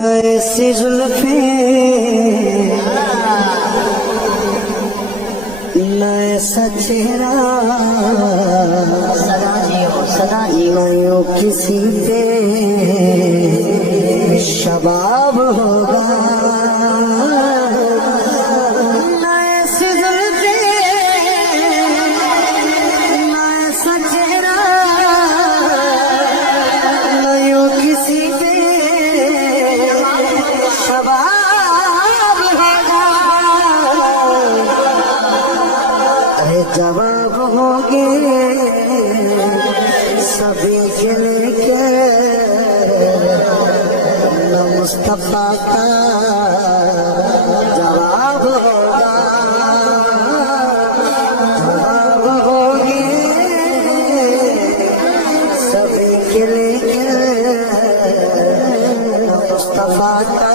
ऐसी जुल्फे न ऐसा चेहरा सदा जियो किसी पे शबाब होगा। न ऐसी जुल्फे न ऐसा चेहरा न यूं किसी पे शबाब होगा। अरे जवाब होंगे सभी के लेके न मुस्तफा का जवाब होगा। जवाब होंगे सभी के लेके न मुस्तफा का